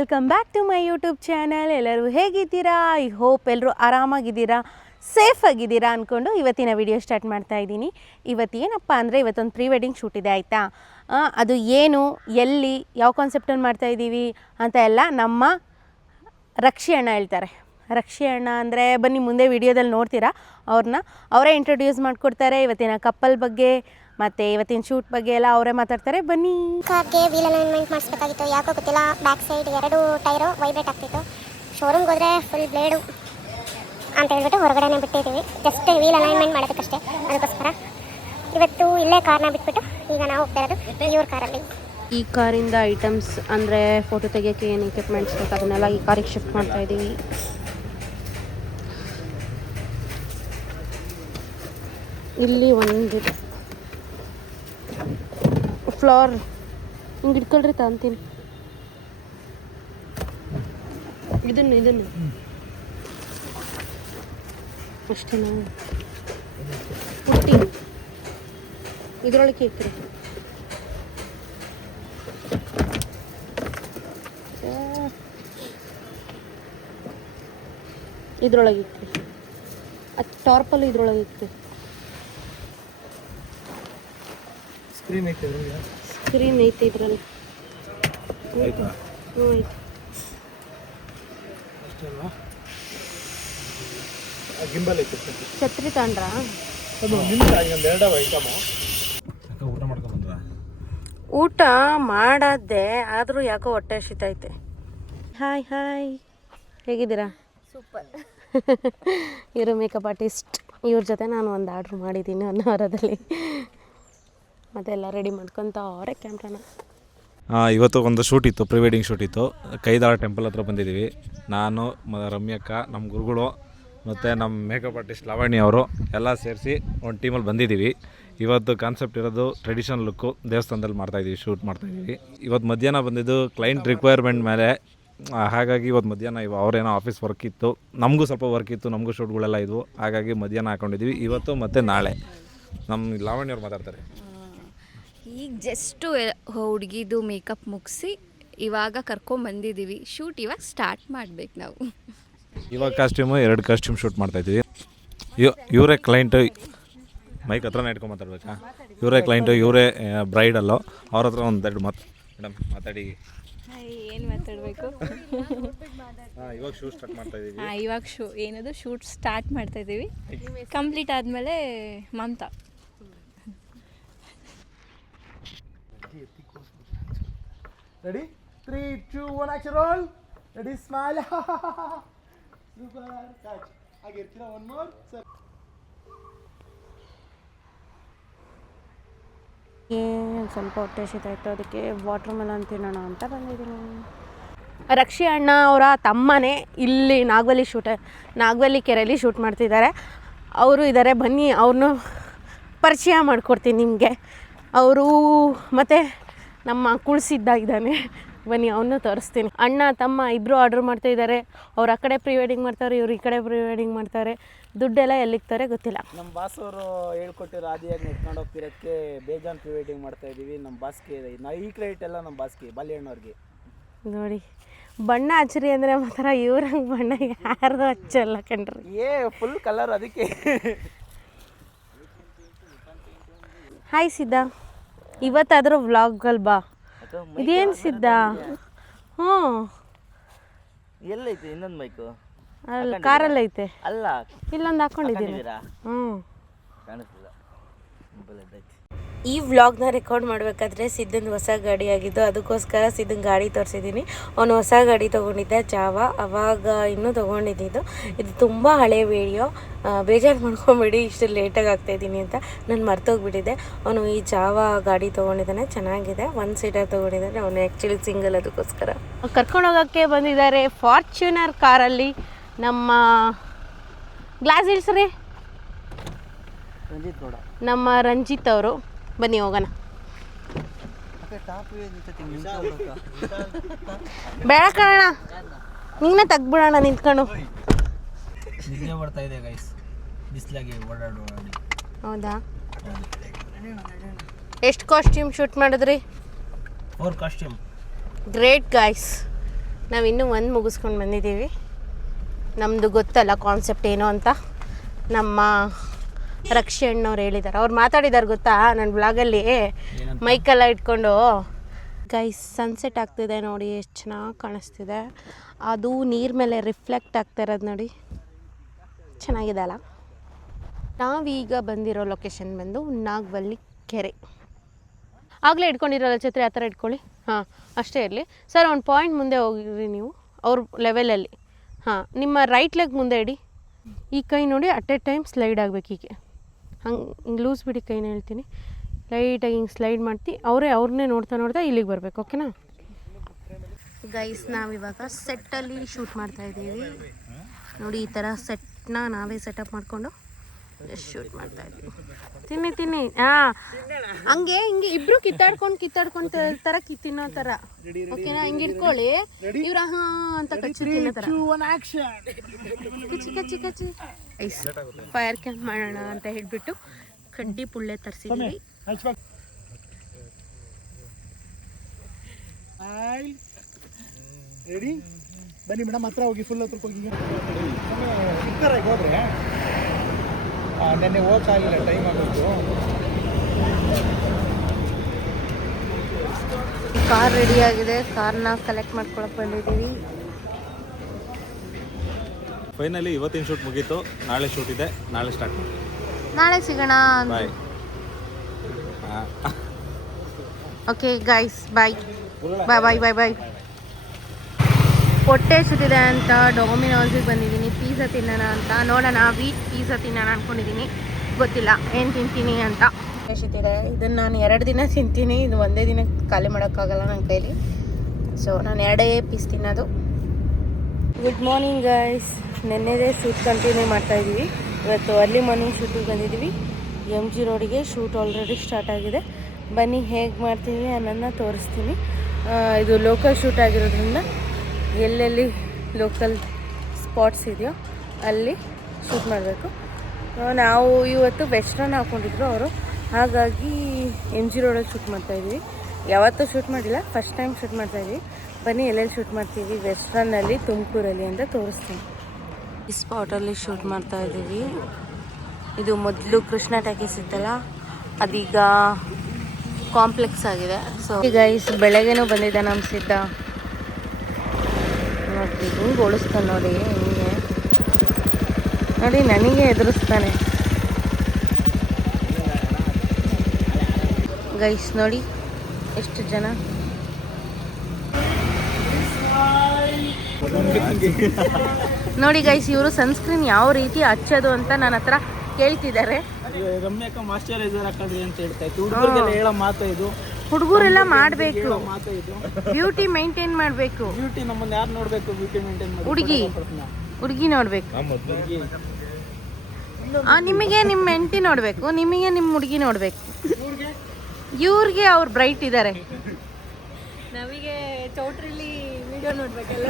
Welcome back to my YouTube channel. ಎಲ್ಲರೂ ಹೇಗಿದ್ದೀರಾ? I hope ಎಲ್ಲರೂ ಆರಾಮಾಗಿದ್ದೀರಾ, ಸೇಫ್ ಆಗಿದ್ದೀರಾ ಅಂದ್ಕೊಂಡು ಇವತ್ತಿನ ವಿಡಿಯೋ ಸ್ಟಾರ್ಟ್ ಮಾಡ್ತಾ ಇದ್ದೀನಿ. ಇವತ್ತೇನಪ್ಪ ಅಂದರೆ ಇವತ್ತೊಂದು ಪ್ರೀ ವೆಡ್ಡಿಂಗ್ ಶೂಟ್ ಇದೆ ಆಯಿತಾ. ಅದು ಏನು, ಎಲ್ಲಿ, ಯಾವ ಕಾನ್ಸೆಪ್ಟಲ್ಲಿ ಮಾಡ್ತಾಯಿದ್ದೀವಿ ಅಂತ ಎಲ್ಲ ನಮ್ಮ ರಕ್ಷಿ ಅಣ್ಣ ಹೇಳ್ತಾರೆ. ರಕ್ಷಿ ಅಣ್ಣ ಅಂದರೆ ಬನ್ನಿ ಮುಂದೆ ವಿಡಿಯೋದಲ್ಲಿ ನೋಡ್ತೀರಾ, ಅವರೇ ಇಂಟ್ರೊಡ್ಯೂಸ್ ಮಾಡಿಕೊಡ್ತಾರೆ. ಇವತ್ತಿನ ಕಪ್ಪಲ್ ಬಗ್ಗೆ ಮತ್ತು ಇವತ್ತಿನ ಶೂಟ್ ಬಗ್ಗೆ ಎಲ್ಲ ಅವರೇ ಮಾತಾಡ್ತಾರೆ. ಬನ್ನಿ. ಕಾರ್ಗೆ ವೀಲ್ ಅಲೈನ್ಮೆಂಟ್ ಮಾಡಿಸ್ಬೇಕಾಗಿತ್ತು, ಯಾಕೋ ಗೊತ್ತಿಲ್ಲ. ಬ್ಯಾಕ್ ಸೈಡ್ 2 ಟೈರು ವೈಬ್ರೇಟ್ ಆಗ್ತಿತ್ತು. ಶೋರೂಮ್ಗೆ ಹೋದರೆ ಫುಲ್ ಬ್ಲೇಡು ಅಂತ ಹೇಳ್ಬಿಟ್ಟು ಹೊರಗಡೆನೇ ಬಿಟ್ಟಿದ್ದೀವಿ, ಜಸ್ಟ್ ವೀಲ್ ಅಲೈನ್ಮೆಂಟ್ ಮಾಡೋದಕ್ಕಷ್ಟೇ. ಅದಕ್ಕೋಸ್ಕರ ಇವತ್ತು ಇಲ್ಲೇ ಕಾರ್ನ ಬಿಟ್ಬಿಟ್ಟು ಈಗ ನಾವು ಹೋಗ್ತಾ ಇರೋದು ಇವ್ರ ಕಾರಲ್ಲಿ. ಈ ಕಾರಿಂದ ಐಟಮ್ಸ್ ಅಂದರೆ ಫೋಟೋ ತೆಗಿಯೋಕ್ಕೆ ಏನು ಎಕ್ವಿಪ್ಮೆಂಟ್ಸ್ ಬೇಕು ಅದನ್ನೆಲ್ಲ ಈ ಕಾರಿಗೆ ಶಿಫ್ಟ್ ಮಾಡ್ತಾಯಿದ್ದೀವಿ. ಇಲ್ಲಿ ಒಂದು ಫ್ಲವರ್ ಹಿಂಗೆ ಇಟ್ಕೊಳ್ರಿ ಅಂತೀನಿ. ಇದನ್ನು ಅಷ್ಟೇ. ನಾವು ಪುಟ್ಟಿ ಇದರೊಳಗೆ ಇಕ್ರಿ. ಇದ್ರೊಳಗೆ ಇಕ್ರಿ. ಅದು ಟಾರ್ಪಲ್ ಇದ್ರೊಳಗೆ ಇಕ್ರಿ. ಸ್ಕ್ರೀನ್ ಐತೆ ಇದ್ರಲ್ಲಿ. ಆಯ್ತಾ? ಹ್ಞೂ ಆಯ್ತು. ಛತ್ರಿ ತಗೊಂಡ್ರಾ? ಊಟ ಮಾಡದೆ ಆದರೂ ಯಾಕೋ ಹೊಟ್ಟೆ ಹಸಿತೈತೆ. ಹಾಯ್ ಹಾಯ್, ಹೇಗಿದ್ದೀರಾ? ಸೂಪರ್. ಇವರು ಮೇಕಪ್ ಆರ್ಟಿಸ್ಟ್. ಇವ್ರ ಜೊತೆ ನಾನು ಒಂದು ಆರ್ಡ್ರ್ ಮಾಡಿದ್ದೀನಿ 1 ವಾರದಲ್ಲಿ. ಮತ್ತೆಲ್ಲ ರೆಡಿ ಮಾಡ್ಕೊತ ಅವರೇ ಕ್ಯಾಮ್ರಾನ. ಇವತ್ತು ಒಂದು ಶೂಟ್ ಇತ್ತು, ಪ್ರೀ ವೆಡ್ಡಿಂಗ್ ಶೂಟ್ ಇತ್ತು. ಕೈದಾಳ ಟೆಂಪಲ್ ಹತ್ರ ಬಂದಿದ್ದೀವಿ. ನಾನು ರಮ್ಯಕ್ಕ, ನಮ್ಮ ಗುರುಗಳು ಮತ್ತು ನಮ್ಮ ಮೇಕಪ್ ಆರ್ಟಿಸ್ಟ್ ಲಾವಣ್ಯ ಅವರು ಎಲ್ಲ ಸೇರಿಸಿ ಒಂದು ಟೀಮಲ್ಲಿ ಬಂದಿದ್ದೀವಿ. ಇವತ್ತು ಕಾನ್ಸೆಪ್ಟ್ ಇರೋದು ಟ್ರೆಡಿಷನಲ್ ಲುಕ್ಕು, ದೇವಸ್ಥಾನದಲ್ಲಿ ಮಾಡ್ತಾಯಿದ್ದೀವಿ, ಶೂಟ್ ಮಾಡ್ತಾಯಿದ್ದೀವಿ. ಇವತ್ತು ಮಧ್ಯಾಹ್ನ ಬಂದಿದ್ದು ಕ್ಲೈಂಟ್ ರಿಕ್ವೈರ್ಮೆಂಟ್ ಮೇಲೆ. ಹಾಗಾಗಿ ಇವತ್ತು ಮಧ್ಯಾಹ್ನ ಅವರೇನೋ ಆಫೀಸ್ ವರ್ಕ್ ಇತ್ತು, ನಮಗೂ ಸ್ವಲ್ಪ ವರ್ಕ್ ಇತ್ತು, ನಮಗೂ ಶೂಟ್ಗಳೆಲ್ಲ ಇದ್ವು. ಹಾಗಾಗಿ ಮಧ್ಯಾಹ್ನ ಹಾಕ್ಕೊಂಡಿದ್ದೀವಿ ಇವತ್ತು ಮತ್ತು ನಾಳೆ. ನಮ್ಮ ಲಾವಣ್ಯವ್ರು ಮಾತಾಡ್ತಾರೆ. ಈಗ ಜಸ್ಟು ಹುಡುಗಿದು ಮೇಕಪ್ ಮುಗಿಸಿ ಇವಾಗ ಕರ್ಕೊಂಬಂದಿದ್ದೀವಿ. ಶೂಟ್ ಇವಾಗ ಸ್ಟಾರ್ಟ್ ಮಾಡ್ಬೇಕು ನಾವು. ಇವಾಗ ಕಾಸ್ಟ್ಯೂಮು 2 ಕಾಸ್ಟ್ಯೂಮ್ ಶೂಟ್ ಮಾಡ್ತಾಯಿದ್ದೀವಿ. ಇವರೇ ಕ್ಲೈಂಟು, ಮೈಕ್ ಹತ್ರನೇ ಇಟ್ಕೊಂಡು ಮಾತಾಡ್ಬೇಕಾ? ಇವರೇ ಕ್ಲೈಂಟು, ಇವರೇ ಬ್ರೈಡಲ್ಲು. ಅವ್ರ ಹತ್ರ ಒಂದೆರಡು ಮೇಡಮ್ ಮಾತಾಡಿ. ಏನು ಮಾತಾಡಬೇಕು? ಇವಾಗ ಶೂಟ್ ಸ್ಟಾರ್ಟ್ ಮಾಡ್ತಾಯಿದ್ದೀವಿ. ಇವಾಗ ಏನದು ಶೂಟ್ ಸ್ಟಾರ್ಟ್ ಮಾಡ್ತಾಯಿದ್ದೀವಿ. ಕಂಪ್ಲೀಟ್ ಆದಮೇಲೆ Mamata. Ready? 3, 2, 1, action roll. Ready, smile. Super, catch. Again, one more. ಸ್ವಲ್ಪ ಹೊಟ್ಟೆ ಹಸಿತಾಯಿತ್ತು, ಅದಕ್ಕೆ ವಾಟರ್ ಮೆಲನ್ ತಿನ್ನೋಣ ಅಂತ ಬಂದಿದ್ದೀನಿ. ರಕ್ಷಿ ಅಣ್ಣ ಅವರ ತಮ್ಮನೇ ಇಲ್ಲಿ ನಾಗವಲ್ಲಿ ಕೆರೆಯಲ್ಲಿ ಶೂಟ್ ಮಾಡ್ತಿದ್ದಾರೆ. ಅವರು ಇದ್ದಾರೆ, ಬನ್ನಿ ಅವ್ರನ್ನೂ ಪರಿಚಯ ಮಾಡಿಕೊಡ್ತೀನಿ ನಿಮಗೆ. ಅವರು ಮತ್ತು ನಮ್ಮ ಕುಳ್ಸಿದ್ದ ಇದ್ದಾನೆ, ಬನ್ನಿ ಅವನ್ನ ತೋರಿಸ್ತೀನಿ. ಅಣ್ಣ ತಮ್ಮ ಇಬ್ಬರು ಆರ್ಡ್ರ್ ಮಾಡ್ತಾಯಿದ್ದಾರೆ. ಅವ್ರು ಆ ಕಡೆ ಪ್ರೀ ವೆಡ್ಡಿಂಗ್ ಮಾಡ್ತಾರೆ, ಇವ್ರು ಈ ಕಡೆ ಪ್ರೀ ವೆಡ್ಡಿಂಗ್ ಮಾಡ್ತಾರೆ. ದುಡ್ಡೆಲ್ಲ ಎಲ್ಲಿಗ್ತಾರೆ ಗೊತ್ತಿಲ್ಲ. ನಮ್ಮ ಬಾಸ್ ಅವರು ಹೇಳ್ಕೊಟ್ಟಿರೋ ಆದಿಯಾಗಿ ನೆಟ್ಕೊಂಡು ಹೋಗ್ತಿರೋಕ್ಕೆ ಬೇಜಾನ್ ಪ್ರೀ ವೆಡ್ಡಿಂಗ್ ಮಾಡ್ತಾಯಿದ್ದೀವಿ. ನಮ್ಮ ಬಾಸ್ಗೆ ಈ ಕ್ರೆಡಿಟ್ ಎಲ್ಲ ನಮ್ಮ ಬಾಸ್ಗೆ, ಬಾಲ್ಯಣ್ಣವ್ರಿಗೆ. ನೋಡಿ, ಬಣ್ಣ ಹಚ್ಚಿರಿ ಅಂದರೆ ಮಾತ್ರ ಇವ್ರಂಗೆ ಬಣ್ಣ ಯಾರು ಹಚ್ಚಲ್ಲ ಕಣ್ರಿ. ಫುಲ್ ಕಲರ್ ಅದಕ್ಕೆ. ಹಾಯ್ ಸಿದ್ಧ, ಇವತ್ತಾದರೂ ವ್ಲಾಗಲ್ಲಿ ಬಾ. ಇದೇನು ಸಿದ್ಧ? ಹ್ಞೂ, ಎಲ್ಲೈತೆ ಇನ್ನೊಂದು ಮೈಕು? ಅಲ್ಲಿ ಕಾರಲ್ಲಿ ಐತೆ. ಅಲ್ಲ, ಇಲ್ಲೊಂದು ಹಾಕ್ಕೊಂಡಿದ್ದೀನಿ. ಹ್ಞೂ, ಕಾಣಿಸ್ತಿಲ್ಲ. ಮೊಬೈಲ್ ಎದ್ದೈತೆ. ಈ ವ್ಲಾಗ್ನ ರೆಕಾರ್ಡ್ ಮಾಡಬೇಕಾದ್ರೆ ಸಿದ್ಧಂದು ಹೊಸ ಗಾಡಿ ಆಗಿದ್ದು, ಅದಕ್ಕೋಸ್ಕರ ಸಿದ್ಧನ ಗಾಡಿ ತೋರಿಸಿದ್ದೀನಿ. ಅವನು ಹೊಸ ಗಾಡಿ ತೊಗೊಂಡಿದ್ದೆ, ಜಾವ. ಅವಾಗ ಇನ್ನೂ ತೊಗೊಂಡಿದ್ದು. ಇದು ತುಂಬ ಹಳೆಯ ವೀಡಿಯೋ, ಬೇಜಾರು ಮಾಡ್ಕೊಂಬೇಡಿ ಇಷ್ಟು ಲೇಟಾಗಿ ಆಗ್ತಾಯಿದ್ದೀನಿ ಅಂತ. ನಾನು ಮರ್ತೋಗ್ಬಿಟ್ಟಿದ್ದೆ. ಅವನು ಈ ಜಾವ ಗಾಡಿ ತೊಗೊಂಡಿದ್ದಾನೆ, ಚೆನ್ನಾಗಿದೆ. 1 ಸೀಟರ್ ತೊಗೊಂಡಿದ್ದಾನೆ. ಅವನು ಆ್ಯಕ್ಚುಲಿ ಸಿಂಗಲ್, ಅದಕ್ಕೋಸ್ಕರ ಕರ್ಕೊಂಡೋಗೋಕ್ಕೆ ಬಂದಿದ್ದಾರೆ ಫಾರ್ಚುನರ್ ಕಾರಲ್ಲಿ. ನಮ್ಮ ಗ್ಲಾಸ್ ಇಳಿಸ್ರಿ, ನಮ್ಮ ರಂಜಿತ್ ಅವರು. ಬನ್ನಿ ಹೋಗೋಣ. ಬೇಡ ಕಣ, ನಿನ್ನೆ ತೆಗ್ಬಿಡೋಣ ನಿಂತ್ಕೊಂಡು. ನಿದ್ದೆ ಬರ್ತಾ ಇದೆ ಗೈಸ್, ಬಿಸಿಲಾಗಿ ಓಡಾಡಿ. ಹೌದಾ? ಎಷ್ಟು ಕಾಸ್ಟ್ಯೂಮ್ ಶೂಟ್ ಮಾಡಿದ್ರಿ? 4 ಕಾಸ್ಟ್ಯೂಮ್. Great guys. ನಾವಿನ್ನೂ ಒಂದು ಮುಗಿಸ್ಕೊಂಡು ಬಂದಿದ್ದೀವಿ. ನಮ್ಮದು ಗೊತ್ತಲ್ಲ ಕಾನ್ಸೆಪ್ಟ್ ಏನು ಅಂತ ನಮ್ಮ ರಕ್ಷಿ ಅಣ್ಣವ್ರು ಹೇಳಿದ್ದಾರೆ. ಅವ್ರು ಮಾತಾಡಿದ್ದಾರೆ ಗೊತ್ತಾ ನನ್ನ ಬ್ಲಾಗಲ್ಲಿ ಮೈಕೆಲ್ಲ ಇಟ್ಕೊಂಡು. ಗೈಸ್ ಸನ್ಸೆಟ್ ಆಗ್ತಿದೆ ನೋಡಿ, ಎಷ್ಟು ಚೆನ್ನಾಗಿ ಕಾಣಿಸ್ತಿದೆ. ಅದು ನೀರು ಮೇಲೆ ರಿಫ್ಲೆಕ್ಟ್ ಆಗ್ತಾ ಇರೋದು ನೋಡಿ, ಚೆನ್ನಾಗಿದೆ ಅಲ್ಲ. ನಾವೀಗ ಬಂದಿರೋ ಲೊಕೇಶನ್ ಬಂದು ನಾಗವಲ್ಲಿ ಕೆರೆ. ಆಗಲೇ ಇಟ್ಕೊಂಡಿರೋಲ್ಲ ಛತ್ರಿ, ಆ ಥರ ಇಟ್ಕೊಳ್ಳಿ. ಹಾಂ ಅಷ್ಟೇ ಇರಲಿ ಸರ್. ಒಂದು ಪಾಯಿಂಟ್ ಮುಂದೆ ಹೋಗಿರಿ ನೀವು ಅವ್ರ ಲೆವೆಲಲ್ಲಿ. ಹಾಂ, ನಿಮ್ಮ ರೈಟ್ ಲೆಗ್ ಮುಂದೆ ಇಡಿ. ಈ ಕೈ ನೋಡಿ ಅಟ್ ಎ ಟೈಮ್ ಸ್ಲೈಡ್ ಆಗಬೇಕು. ಹೀಗೆ ಹಿಂಗೆ ಲೂಸ್ ಬಿಡಿ ಕೈನ, ಹೇಳ್ತೀನಿ. ಲೈಟಾಗಿ ಹಿಂಗೆ ಸ್ಲೈಡ್ ಮಾಡ್ತಿ. ಅವ್ರನ್ನೇ ನೋಡ್ತಾ ಇಲ್ಲಿಗೆ ಬರಬೇಕು. ಓಕೆನಾ ಗೈಸ್? ನಾವಿವಾಗ ಸೆಟ್ಟಲ್ಲಿ ಶೂಟ್ ಮಾಡ್ತಾಯಿದ್ದೀವಿ ನೋಡಿ. ಈ ಥರ ಸೆಟ್ನ ನಾವೇ ಸೆಟಪ್ ಮಾಡಿಕೊಂಡು ಶೂಟ್ ಮಾಡ್ತಾಯಿದ್ದೀವಿ. ತಿನ್ನಿ ಹಾಂ, ಹಂಗೆ ಹಿಂಗೆ ಇಬ್ಬರು ಕಿತ್ತಾಡ್ಕೊಂಡು ಥರ ತಿನ್ನೋ ಥರ. ಓಕೆನಾ? ಹಿಂಗೆ ಇಟ್ಕೊಳ್ಳಿ. ಇವ್ರ ಹಾಂ ಅಂತ ಕಚ್ಚಿ ತಿನ್ನೋ ಥರ. ಕಚ್ಚಿ ಐಸ್ ಫೈರ್ ಕ್ಯಾಂಪ್ ಮಾಡೋಣ ಅಂತ ಹೇಳ್ಬಿಟ್ಟು ಕಡ್ಡಿ ಪುಳ್ಳೆ ತರಿಸಿದ್ವಿ. ರೆಡಿ? ಬನ್ನಿ ಮೇಡಮ್, ಹತ್ರ ಹೋಗಿ, ಫುಲ್ ಹತ್ರಕ್ಕೆ ಹೋಗಿ. ಸಿಗ್ತಾರಾಗಿ ಹೋದ್ರೆ ನೆನ್ನೆ ಹೋಗಕ್ಕಾಗಿಲ್ಲ, ಟೈಮ್ ಆಗೋದು. ಕಾರ್ ರೆಡಿಯಾಗಿದೆ. ಕಾರ್ನ ಕಲೆಕ್ಟ್ ಮಾಡ್ಕೊಳಕ್ಕೆ ಬಂದಿದ್ದೀವಿ. ಫೈನಲಿ ಇವತ್ತಿನ ಶೂಟ್ ಮುಗೀತು. ನಾಳೆ ಶೂಟ್ ಇದೆ, ನಾಳೆ ಸ್ಟಾರ್ಟ್ ಮಾಡಿ. ನಾಳೆ ಸಿಗೋಣ. ಬಾಯ್. ಓಕೆ ಗೈಸ್, ಬಾಯ್ ಬಾಯ್. ಹೊಟ್ಟೆ ಸುತ್ತಿದೆ ಅಂತ ಡೊಮಿನೋಸಿಗೆ ಬಂದಿದ್ದೀನಿ ಪಿಜ್ಜಾ ತಿನ್ನೋಣ ಅಂತ. ನೋಡೋಣ, ವೀಟ್ ಪಿಜ್ಜಾ ತಿನ್ನೋಣ ಅಂದ್ಕೊಂಡಿದ್ದೀನಿ. ಗೊತ್ತಿಲ್ಲ ಏನು ತಿಂತೀನಿ ಅಂತ. ಸುತ್ತಿದೆ. ಇದನ್ನು ನಾನು 2 ದಿನ ತಿಂತೀನಿ. ಇದು ಒಂದೇ ದಿನ ಖಾಲಿ ಮಾಡೋಕ್ಕಾಗಲ್ಲ ನನ್ನ ಕೈಲಿ. ಸೊ ನಾನು 2 ಪೀಸ್ ತಿನ್ನೋದು. Good morning guys. ನೆನ್ನೆದೇ ಶೂಟ್ ಕಂಟಿನ್ಯೂ ಮಾಡ್ತಾಯಿದ್ದೀವಿ. ಇವತ್ತು ಅರ್ಲಿ ಮಾರ್ನಿಂಗ್ ಶೂಟಿಗೆ ಬಂದಿದ್ದೀವಿ. MG ರೋಡಿಗೆ ಶೂಟ್ ಆಲ್ರೆಡಿ ಸ್ಟಾರ್ಟ್ ಆಗಿದೆ. ಬನ್ನಿ ಹೇಗೆ ಮಾಡ್ತೀವಿ ಅನ್ನೋದನ್ನ ತೋರಿಸ್ತೀನಿ. ಇದು ಲೋಕಲ್ ಶೂಟ್ ಆಗಿರೋದ್ರಿಂದ ಎಲ್ಲೆಲ್ಲಿ ಲೋಕಲ್ ಸ್ಪಾಟ್ಸ್ ಇದೆಯೋ ಅಲ್ಲಿ ಶೂಟ್ ಮಾಡಬೇಕು. ನಾವು ಇವತ್ತು ವೆಸ್ಟ್ರನ್ ಹಾಕ್ಕೊಂಡಿದ್ರು ಅವರು, ಹಾಗಾಗಿ MG ರೋಡಲ್ಲಿ ಶೂಟ್ ಮಾಡ್ತಾಯಿದ್ವಿ. ಯಾವತ್ತೂ ಶೂಟ್ ಮಾಡಿಲ್ಲ, ಫಸ್ಟ್ ಟೈಮ್ ಶೂಟ್ ಮಾಡ್ತಾಯಿದ್ವಿ. ಬನ್ನಿ ಎಲ್ಲೆಲ್ಲಿ ಶೂಟ್ ಮಾಡ್ತೀವಿ ವೆಸ್ಟ್ರನ್ನಲ್ಲಿ, ತುಮಕೂರಲ್ಲಿ ಅಂತ ತೋರಿಸ್ತೀನಿ. ಈ ಸ್ಪಾಟಲ್ಲಿ ಶೂಟ್ ಮಾಡ್ತಾಯಿದ್ದೀವಿ. ಇದು ಮೊದಲು ಕೃಷ್ಣ ಟಾಕೀಸ್ ಇತ್ತಲ್ಲ, ಅದೀಗ ಕಾಂಪ್ಲೆಕ್ಸ್ ಆಗಿದೆ. ಸೊ ಈಗ ಬೆಳಗ್ಗೆನೂ ಬಂದಿದ್ದ ನಮ್ಮ ಸಿದ್ಧ ನೋಡಿ. ಹಿಂಗೆ ಓಡಿಸ್ತಾನೆ ನೋಡಿ, ಹಿಂಗೆ ನೋಡಿ ನನಗೆ ಎದುರಿಸ್ತಾನೆ ಗೈಸ್. ನೋಡಿ ಎಷ್ಟು ಜನ. ನೋಡಿ ಗೈಸ್, ಇವರು ಸನ್ಸ್ಕ್ರೀನ್ ಯಾವ ರೀತಿ ಹಚ್ಚೋದು ಅಂತ ನನ್ನ ಹತ್ರ ಕೇಳ್ತಿದ್ದಾರೆ. ರಮ್ಯಕ್ಕ ಮಾಯಿಶ್ಚರೈಸರ್ ಹಾಕೊಂಡ್ರಿ ಅಂತ ಹೇಳ್ತಾ ಇತ್ತು. ಹುಡುಗರಿಗೆಲ್ಲ ಹೇಳೋ ಮಾತು ಇದು. ಹುಡುಗರೆಲ್ಲ ಮಾಡಬೇಕು, ಮಾತು ಇದು. ಬ್ಯೂಟಿ ಮೇಂಟೈನ್ ಮಾಡಬೇಕು. ಬ್ಯೂಟಿ ನಮ್ಮನ್ನ ಯಾರು ನೋಡಬೇಕು? ಬ್ಯೂಟಿ ಮೇಂಟೈನ್ ಮಾಡಿ ಹುಡುಗಿ ನೋಡಬೇಕು. ನಿಮಗೆ ನಿಮ್ಮ ಹೆಂಡತಿ ನೋಡಬೇಕು, ನಿಮಗೆ ನಿಮ್ಮ ಹುಡುಗಿ ನೋಡಬೇಕು. ಇವ್ರಿಗೆ ಅವ್ರು ಬ್ರೈಟ್ ಇದ್ದಾರೆ, ನಮಗೆ ಚೌಟ್ರಿಲಿ ವಿಡಿಯೋ ನೋಡ್ಬೇಕಲ್ಲ.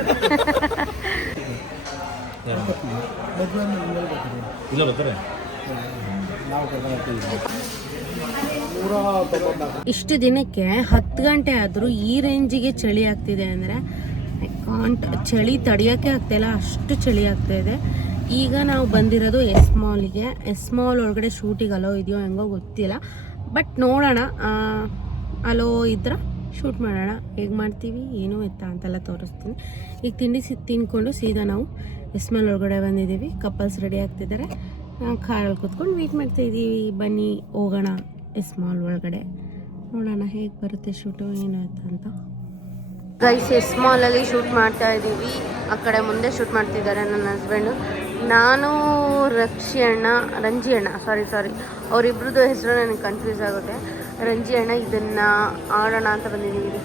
ಇಲ್ಲ ಬರ್ತಾರೆ. ಇಷ್ಟು ದಿನಕ್ಕೆ 10 ಗಂಟೆ ಆದರೂ ಈ ರೇಂಜಿಗೆ ಚಳಿ ಆಗ್ತಿದೆ ಅಂದರೆ ಚಳಿ ತಡೆಯೋಕ್ಕೆ ಆಗ್ತಾಯಿಲ್ಲ, ಅಷ್ಟು ಚಳಿ ಆಗ್ತಾಯಿದೆ. ಈಗ ನಾವು ಬಂದಿರೋದು ಎಸ್ ಮಾಲ್ಗೆ. ಎಸ್ ಮಾಲ್ ಒಳಗಡೆ ಶೂಟಿಗೆ ಅಲೋ ಇದೆಯೋ ಹೆಂಗೋ ಗೊತ್ತಿಲ್ಲ, ಬಟ್ ನೋಡೋಣ. ಅಲೋ ಇದ್ರೆ ಶೂಟ್ ಮಾಡೋಣ. ಹೇಗೆ ಮಾಡ್ತೀವಿ ಏನು ಎತ್ತ ಅಂತೆಲ್ಲ ತೋರಿಸ್ತೀನಿ. ಈಗ ತಿಂದ್ಕೊಂಡು ಸೀದಾ ನಾವು ಎಸ್ ಮಾಲ್ ಒಳಗಡೆ ಬಂದಿದ್ದೀವಿ. ಕಪಲ್ಸ್ ರೆಡಿ ಆಗ್ತಿದ್ದಾರೆ. ಕಾರಲ್ಲಿ ಕೂತ್ಕೊಂಡು ವೇಟ್ ಮಾಡ್ತಾಯಿದ್ದೀವಿ. ಬನ್ನಿ ಹೋಗೋಣ ಎಸ್ ಮಾಲ್ ಒಳಗಡೆ, ನೋಡೋಣ ಹೇಗೆ ಬರುತ್ತೆ ಶೂಟು ಏನು ಅಂತ. ಗೈಸ್, ಎಸ್ ಮಾಲಲ್ಲಿ ಶೂಟ್ ಮಾಡ್ತಾ ಇದ್ದೀವಿ. ಆ ಕಡೆ ಮುಂದೆ ಶೂಟ್ ಮಾಡ್ತಿದ್ದಾರೆ ನನ್ನ ಹಸ್ಬೆಂಡು. ನಾನು ರಂಜಿ ಅಣ್ಣ ಸಾರಿ ಅವರಿಬ್ರದ್ದು ಹೆಸರು ನನಗೆ ಕನ್ಫ್ಯೂಸ್ ಆಗುತ್ತೆ. ರಂಜಿ ಅಣ್ಣ ಇದನ್ನು ಆಡೋಣ ಅಂತ ಬಂದಿದ್ದೀವಿ.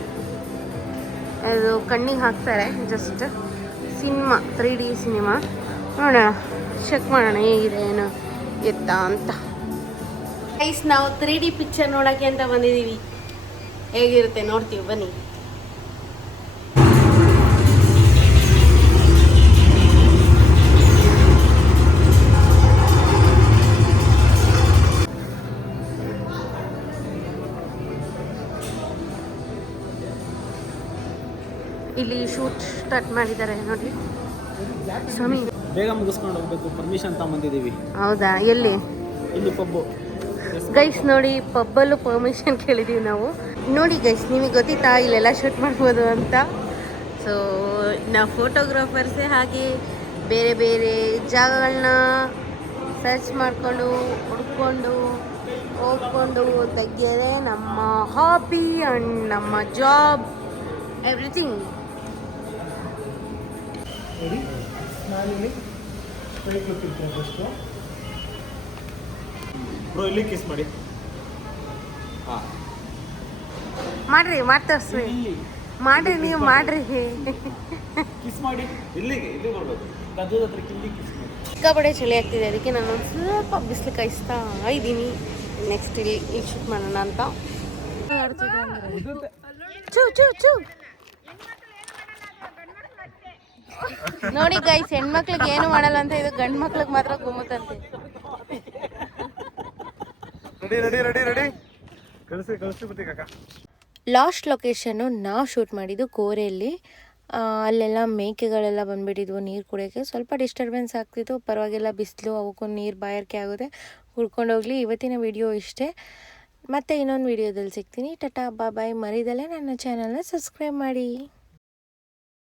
ಅದು ಕಣ್ಣಿಗೆ ಹಾಕ್ತಾರೆ, ಜಸ್ಟ್ ಸಿನಿಮಾ 3D ಸಿನಿಮಾ. ನೋಡೋಣ, ಚೆಕ್ ಮಾಡೋಣ ಹೇಗಿದೆ ಏನು ಎತ್ತ ಅಂತ. ಗೈಸ್, ನಾವು 3D ಪಿಕ್ಚರ್ ನೋಡೋಕ್ಕೆ ಅಂತ ಬಂದಿದ್ದೀವಿ. ಹೇಗಿರುತ್ತೆ ನೋಡ್ತೀವಿ ಬನ್ನಿ. ಇಲ್ಲಿ ಶೂಟ್ ಸ್ಟಾರ್ಟ್ ಮಾಡಿದ್ದಾರೆ ನೋಡಿ ಸ್ವಾಮಿ. ಬೇಗ ಮುಗಿಸ್ಕೊಂಡು ಹೋಗ್ಬೇಕು, ಪರ್ಮಿಷನ್ ತಗೊಂಬಂದಿದ್ದೀವಿ. ಹೌದಾ? ಎಲ್ಲಿ? ಇಲ್ಲಿ ಪಬ್ಬು. ಗೈಸ್ ನೋಡಿ, ಪಬ್ಬಲ್ಲೂ ಪರ್ಮಿಷನ್ ಕೇಳಿದ್ದೀವಿ ನಾವು. ನೋಡಿ ಗೈಸ್, ನಿಮಗೆ ಗೊತ್ತಿತ್ತಾ ಇಲ್ಲೆಲ್ಲ ಶೂಟ್ ಮಾಡ್ಬೋದು ಅಂತ? ಸೊ ನಾವು ಫೋಟೋಗ್ರಾಫರ್ಸೇ ಹಾಗೆ ಬೇರೆ ಬೇರೆ ಜಾಗಗಳನ್ನ ಸರ್ಚ್ ಮಾಡಿಕೊಂಡು ಹುಡ್ಕೊಂಡು ಹೋಗ್ಕೊಂಡು ತೆಗಿಯೋದೇ ನಮ್ಮ ಹಾಬಿ ಆ್ಯಂಡ್ ನಮ್ಮ job, everything. Ready smile straight look ಇರ್ತಾರೆ ಫಸ್ಟು. ಬ್ರೋ ಇಲ್ಲಿ ಕಿಸ್ ಮಾಡಿ. ಹಾಂ ಮಾಡ್ರಿ, ಮಾಡಿ ತೋರಿಸ್ರಿ, ಮಾಡ್ರಿ, ನೀವು ಮಾಡ್ರಿ. ಕಿಸ್ ಮಾಡಿ. ಇಲ್ಲಿ ಬರಬೇಕು. ಗದ್ದದ ಹತ್ರ ಇಲ್ಲಿ ಕಿಸ್ ಮಾಡಿ. ಸಿಕ್ಕಾಪಟ್ಟೆ ಚಳಿ ಆಗ್ತಿದೆ, ಅದಕ್ಕೆ ನಾನು ಒಂದು ಸ್ವಲ್ಪ ಬಿಸಿಲು ಕಾಯಿಸ್ತಾ ಇದ್ದೀನಿ. ನೆಕ್ಸ್ಟ್ ಇಲ್ಲಿ ಶೂಟ್ ಮಾಡೋಣ ಅಂತ. ಚೂ ಚೂ ಚೂ ನೋಡಿ ಗೈಸ್, ಹೆಣ್ಮಕ್ಳಿಗೆ ಏನು ಮಾಡಲ್ಲ ಅಂತ, ಇದು ಗಂಡು ಮಕ್ಳಿಗೆ ಮಾತ್ರ ಗುಮ್ಮತ್ತಂತೆ. ರೆಡಿ ಕಳಿಸಿ ಬರ್ತೀವಿ ಕಾಕ. ಲಾಸ್ಟ್ ಲೊಕೇಶನ್ನು ನಾವು ಶೂಟ್ ಮಾಡಿದ್ದು ಕೋರೆಯಲ್ಲಿ. ಅಲ್ಲೆಲ್ಲ ಮೇಕೆಗಳೆಲ್ಲ ಬಂದುಬಿಟ್ಟಿದ್ವು ನೀರು ಕುಡಿಯೋಕ್ಕೆ. ಸ್ವಲ್ಪ ಡಿಸ್ಟರ್ಬೆನ್ಸ್ ಆಗ್ತಿತ್ತು, ಪರವಾಗಿಲ್ಲ, ಬಿಸಿಲು, ಅವಕ್ಕೂ ನೀರು ಬಾಯಾರಿಕೆ ಆಗುತ್ತೆ, ಕುಡ್ಕೊಂಡೋಗ್ಲಿ. ಇವತ್ತಿನ ವಿಡಿಯೋ ಇಷ್ಟೇ, ಮತ್ತೆ ಇನ್ನೊಂದು ವಿಡಿಯೋದಲ್ಲಿ ಸಿಗ್ತೀನಿ. ಟಾಟಾ ಬಾಯ್. ಮರಿದಲ್ಲೇ ನನ್ನ ಚಾನಲ್ನ ಸಬ್ಸ್ಕ್ರೈಬ್ ಮಾಡಿ.